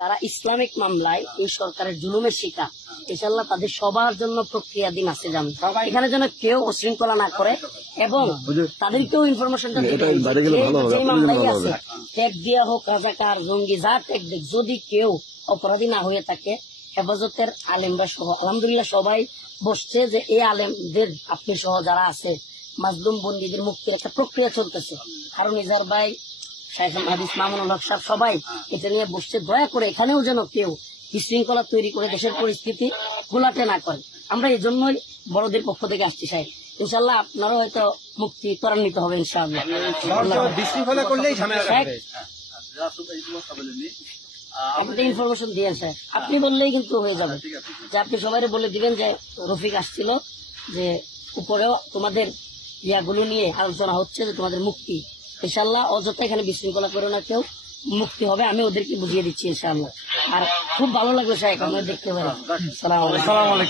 তারা ইসলামিক মামলায় এই সরকারের জুলুমের শিকার, ইনশাল্লাহ তাদের সবার জন্য প্রক্রিয়াধীন আছে। জানেন এখানে যেন কেউ উশৃঙ্খলা না করে এবং তাদেরকেও ইনফরমেশনটা যে মামলাই আছে ট্যাগ দেওয়া হোক, রাজাকার জঙ্গি যা ট্যাগ দেখ, যদি কেউ অপরাধী না হয়ে থাকে হেফাজতের আলেমরা সহ আলহামদুলিল্লাহ সবাই বসছে যে এই আলেমদের আপনি সহ যারা আছে মাজলুম বন্দীদের মুক্তির একটা প্রক্রিয়া চলতেছে। হারুন ইজার ভাই, শাইখ হাদিস মামুনুল হক সাহেব সবাই এটা নিয়ে বসছে। দয়া করে এখানেও যেন কেউ বিশৃঙ্খলা তৈরি করে দেশের পরিস্থিতি ঘোলাটে না করে। আমরা এই জন্যই বড়দের পক্ষ থেকে আসছি সাহেব, ইনশাল্লাহ আপনারও হয়তো মুক্তি ত্বরান্বিত হবে ইনশাআল্লাহ। আপনি ইনফরমেশন দিয়েন স্যার, আপনি বললেই কিন্তু হয়ে যাবে যে আপনি সবাই বলে দিবেন যে রফিক আসছিল, যে উপরেও তোমাদের ইয়াগুলো নিয়ে আলোচনা হচ্ছে যে তোমাদের মুক্তি, ইনশাল্লাহ অযথা এখানে বিশৃঙ্খলা করে না কেউ, মুক্তি হবে। আমি ওদেরকে বুঝিয়ে দিচ্ছি ইনশাআল্লাহ। আর খুব ভালো লাগলো সাহেব আপনারা দেখতে পারেন। সালাম আলাইকুম।